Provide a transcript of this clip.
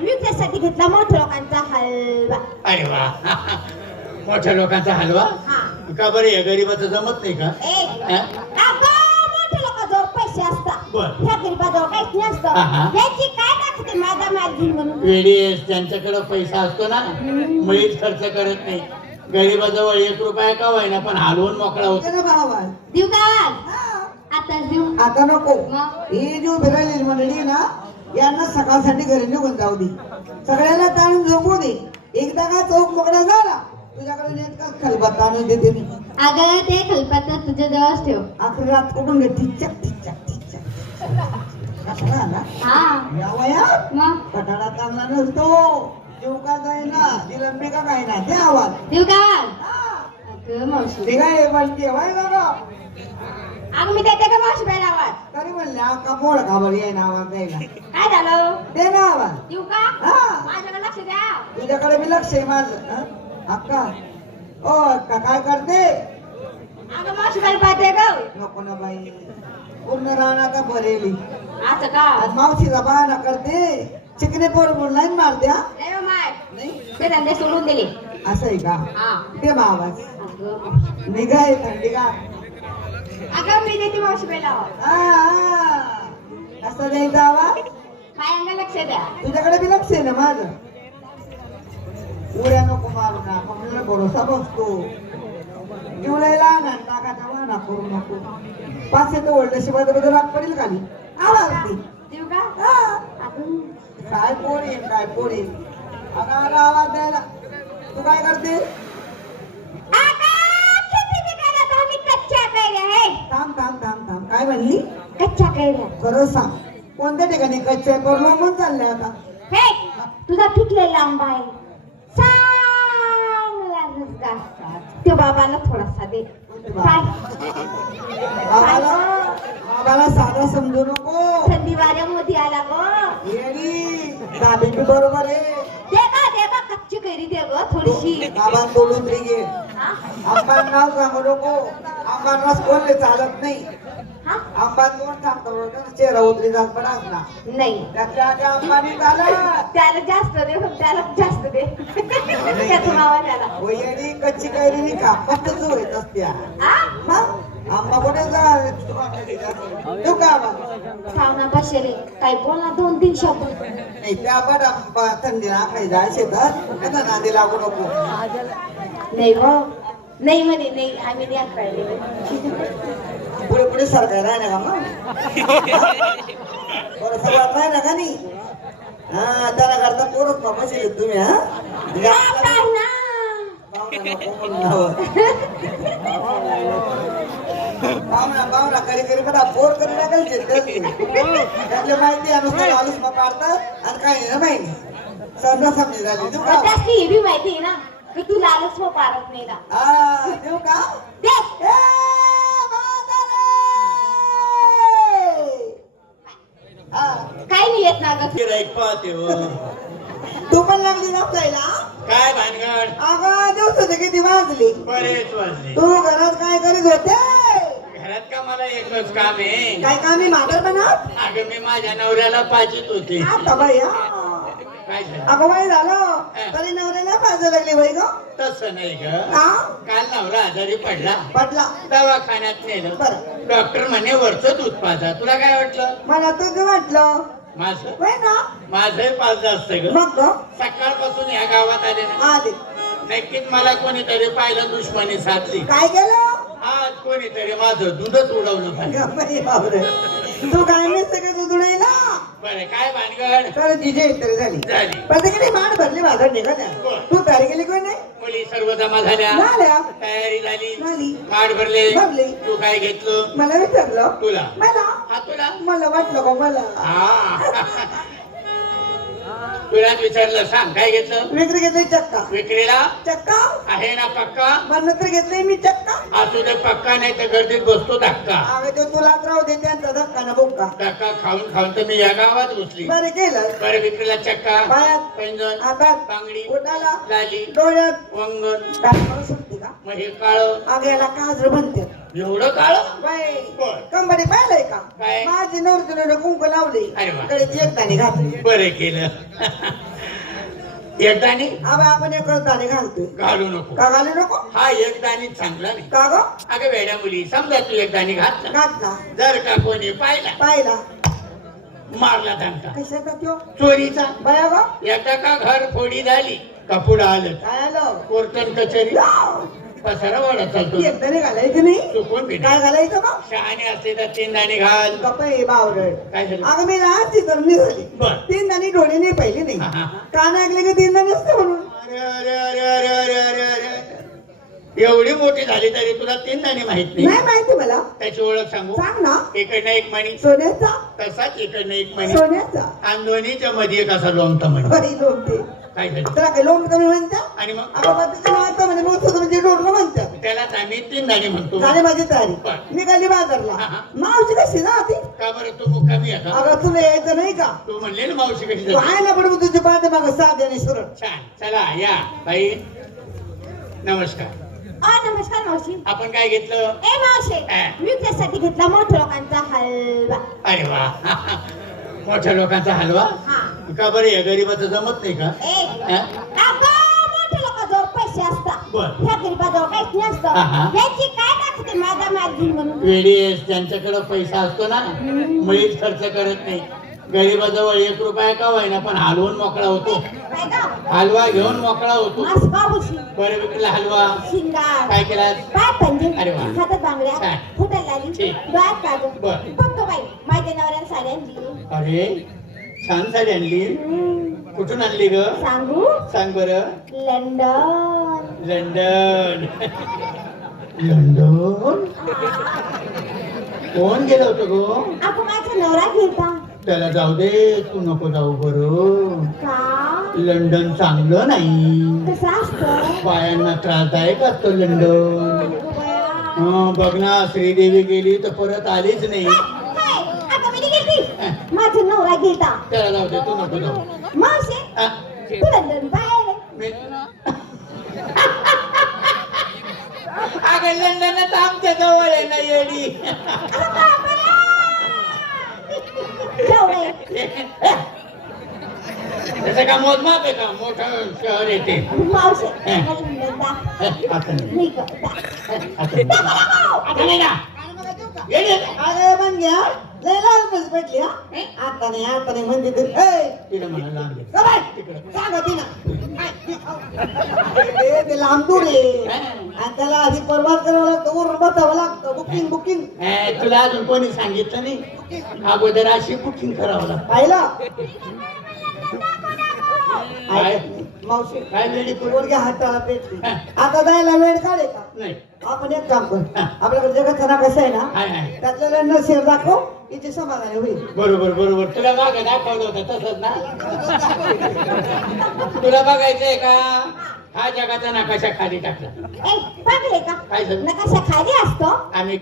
मी त्यासाठी घेतला मोठ्या लोकांचा हलवा. अरे वा मोठ्या लोकांचा हलवा का बरं या गरीबाचं जमत नाही का? मोठ्या लोकांजवळ पैसे असतात, बर. ह्या गरीबाजवळ काहीच नसतं. याची काय टाकते माझा मार्जिन म्हणून. वेळेस त्यांच्याकडे पैसा असतो ना मुळीच खर्च करत नाही. गरीबाजवळ 1 रुपया का होईना पण हलवून मोकळा होतो ना भावा. देऊ का आता देऊ आता नको. ही जी फिरायली मंडळी ना यांना सकाळसाठी घरी निघून जाऊ दे, सगळ्याला ताणून झोपू दे. एकदा का चौक मोकळा झाला तुझ्याकडे नेटकाच खलबत्ता आणून देते मी. अगं ते खलबत्ता तुझ्या जवळच ठेव. आखरी रात कुठून घेते चिचक चिचक चिचक कसला ना या वयात मग कटाळा चांगला नसतो. जीव का जाईना दिलंबी का काय ना ते आवाज देऊ का हा. अगं मावशी ते काय म्हणते वाय बाबा अगं मी देते का मावशी बाहेर आवाज. तरी म्हणले अक्का मोड का बरं येईन आवाज द्यायला. काय झालं दे ना आवाज. देऊ का हा. माझ्याकडे लक्ष द्या. तुझ्याकडे मी लक्ष आहे माझं. हं? अक्का ओ अक्का काय करते? अगं मावशी बाहेर पाहते ग. नको ना बाई पूर्ण राहणार बरेली असं का आणि मावशीला बहाणा करते. चिकने पोर लाईन मारत्या नाही हो माय नाही ते धंदे सोडून दिले. असं आहे का? हा ते मग आवाज अगं निघाय थंडी का? अगं मी देते मावशी बाहेर आवाज. असं द्यायचा आवाज. पायांना लक्ष द्या. तुझ्याकडे बी लक्ष आहे ना माझं. उड्या नको मारू ना आपल्याला भरोसा बसतो. जीवलायला ना टाकाचा वाहना करू नको. 500 तो ओल्ड शिवाय राग पडेल खाली आवाज दे. देऊ का हा. अगं काय पोर येईल काय पोर येईल. अगं आवाज द्यायला तू काय करते? कच्च्या कैऱ्या आहे. थांब थांब थांब थांब काय म्हणली? कच्च्या कैऱ्या. खरं सांग कोणत्या ठिकाणी कच्च्या परलोमन चालले आता? हे तुझा पिकलेला आंबा आहे चांगला रसगा. त्यो बाबाला थोडासा दे. काय बाबाला बाबाला साधा समजू नको. थंडी वाऱ्यामध्ये आला ग. येडी दाबी बी बरोबर आहे. दे का कच्ची कैरी दे ग थोडीशी. बाबा तोडून तरी घे. हा? आंबा नाव सांगू नको. आंबा रस कोणले चालत नाही. हा? आंबा कोण सांगतो चेहरा उतरी जात पण ना नाही त्यातल्या आधी आंबानी झालं. त्याला जास्त दे त्याला जास्त दे. त्याचं नाव आहे त्याला. हो येडी कच्ची कैरी नाही का फक्त चोळीत असत्या. हा? मग आंबा कुठे जा तू का आंबा सावना बसेले काय बोलला 2-3 शब्द. नाही त्या पण आंबा थंडीला काही जाय शेतात त्याचा नादी लागू नको. नाही हो नाही म्हणे नाही आम्ही नाही पाहिले. पुढे पुढे सरकार आहे ना का मग बरं सगळं नाही ना का नाही. हा त्याला करता पोरच ना बसेल तुम्ही. हा काय ना पाहुणा पाहुणा कधी कधी मला पोर करू लागायचे त्यातले माहिती अनुसार आलूस मग काढतात आणि काही नाही माहिती समजा समजी झाली. देऊ का? त्याची ही बी माहिती आहे ना की तू लालच मग पारत नाही ना. हा देऊ का? दे. काही नाही येत ना ग. गिऱ्हाईक पाहते हो. तू पण लागली जायला. काय भानगड? अगं दिवसाचे किती वाजली? बरेच वाजले. तू घरात काय करीत होते? घरात का मला एकच काम आहे. काय काम आहे म्हातार बनत? अगं मी माझ्या नवऱ्याला पाचित होते. आता बाई काय झालं? अगं बाई झालं तरी नवऱ्याला पाहायला लागली बाई ग. तसं नाही ग. का? काल नवरा आजारी पडला. पटला दवाखान्यात नेलं. बरं डॉक्टर म्हणे वरचं दूध पाजा. तुला काय वाटलं? मला तुझं वाटलं माझं होय ना. माझंही पाच जास्त ग. मग ग सकाळपासून या गावात आले ना आले नक्कीच मला कोणीतरी पाहिलं दुश्मनी साधली. काय केलं? आज कोणीतरी माझं दूधच उडवलं पाहिजे. ग बाई बापरे. तू काय नाही सगळं दुधुळेला बरं काय भानगड? तर तिचे तरी झाली झाली. प्रत्येकाने मान भरली बाजार निघाल्या. तू तयारी केली कोण नाही? मुली सर्व जमा झाल्या. झाल्या तयारी झाली. झाली. माठ भरले. भरले. तू काय घेतलं? मला विचारलं तुला. मला हा तुला. मला वाटलं का मला हा तुला विचारलं सांग काय घेतलं? विक्री घेतली चक्का. विक्रीला चक्का आहे ना पक्का? म्हणून तर घेतलंय मी चक्का. असू दे पक्का नाही तर गर्दीत बसतो धक्का. अगं तो तुला राहू दे त्यांचा धक्का ना बुक्का. धक्का खाऊन खाऊन तर मी या गावात घुसली. बरं केलं. बरं विक्रीला चक्का पायात पैंजण हातात बांगडी पोटाला लाली डोळ्यात वंगण काय म्हणू शकते का? मग हे काळ अगं याला काजळ म्हणते. एवढं काळ बाई बर. कंबडी पाहिलंय का काय? माझी नवरीने कुंकू लावले अरे वा. गळ्याची एकदाणी घातली बरं केलं एकदानी आबा आपण एक दाणे घालतोय घालू नको का घालू नको हा एकदानी चांगला नाही का ग अगं वेड्या मुली समजा तू एकदानी घातला घातला जर का कोणी पाहिला पाहिला मारला धमका कशाचा त्यो चोरीचा बाया ग एका का घर फोडी झाली का पुढं आलं काय आलं कोर्टन कचेरी पसारा वाढत चालतो एकदाणे घालायचं नाही चुकून बी काय नाही. घालायचं मग शहाणे असते तर 3 दाणे घाल गप्पा बावरड काय झालं अगं मी लहानची तर निघाली बर. 3 दाणे डोळे नाही पाहिले नाही हा, हा. कान ऐकले की 3 दाणे असते म्हणून अरे अरे अरे अरे अरे अरे अरे एवढी मोठी झाली तरी तुला 3 दाणे माहित नाही नाही माहिती मला त्याची ओळख सांगू सांग ना इकडनं एक मणी सोन्याचा तसाच इकडनं एक मणी सोन्याचा आणि दोन्हीच्या मध्ये एक असा लोमता मणी बाई लोमते काय झालं त्याला काय लोम तुम्ही म्हणता आणि मग अगं बातीचं म्हणता म्हणे मग म्हणजे डोरलं म्हणतात त्यालाच आम्ही 3 दाणे म्हणतो झाली माझी तयारी बर. निघाली बाजारला हा, हा. मावशी कशी ना ती का बरं तू मुक्कामी आहे का अगं तुला यायचं नाही का तू म्हणले ना मावशी कशी तू झाली आहे ना पण तुझी पाहते माग साथ आणि सुरत छान चला या बाई नमस्कार नमस्कार मावशी. आपण काय घेतलं ए मावशी हा. मी त्यासाठी घेतला मोठ्या लोकांचा हलवा. अरे वा मोठ्या लोकांचा हलवा हा का बरं या गरीबाचं जमत नाही का ए हा? अगं मोठ्या लोकांजवळ पैसे असतात बर. ह्या गरीबाजवळ काहीच हा, नसतं हा. याची काय टाकते माझा मार्जिन म्हणून वेडी आहेस, त्यांच्याकडे पैसा असतो ना मुळीच खर्च करत नाही गरीबाजवळ 1 रुपया का होईना पण हलवून मोकळा होतो काय गं? हलवा घेऊन मोकळा होतो मस्का भुशी बरं विकला हलवा शिंगार काय केलास पाय पंजे अरे वा. हातात बांगड्या छान. फुटायला लागली ठीक. डोळ्यात काजू बर. बघतो बाई माझ्या नवऱ्याला साडी आणली अरे छान साडी आणली कुठून आणली ग सांगू सांग बरं लंडन लंडन लंडन कोण गेलं होतं गो आपण माझा नवरा घेता त्याला जाऊ दे तू नको जाऊ बरं का लंडन चांगलं नाही कसं असतं बायांना त्रासदायक असतं लंडन अगं बया. हं, बघ ना श्रीदेवी गेली तर परत आलीच नाही हाय, अगं मी नाही गेलती. माझा नवरा घेता त्याला जाऊ दे तू नको जाऊ मावशी हा, तू लंडन बाहेर मी- अगं लंडनच आमच्या जवळ आहे ना येडी त्याचं का मोजमाप आहे का मोठं शहर येते मावशी हा. मला लंडन दाखव. आता नाही नाही का? आता नाही ना येडी आहे. अरे पण घ्या लय लाल पैसे भेटली हा आता नाही म्हणते तरी ए, तिला मला लहान घे. जा बाय. तिकडं. सांगा ती ना ए, ते लांब दूर आहे आणि त्याला आधी परवार करावं लागतं वर बसावं लागतं बुकिंग तुला अजून कोणी सांगितलं नाही अगोदर अशी बुकिंग करावं लागतं पाहिलं काय? मावशी काय वेळी पोरग्या हाताला पेटली आता जायला वेळ काढे का नाही आपण एक काम करू आपल्याकडे जगात ना कसं आहे ना आहे त्यातल्या नसेल दाखव इथे समाधान होईल बरोबर बरोबर तुला मागं दाखवलं होतं तसंच ना तुला बघायचंय का हा जगाचा नकाशा खाली टाकला ए, पागले का काय झालं? नकाशा खाली असतो आम्ही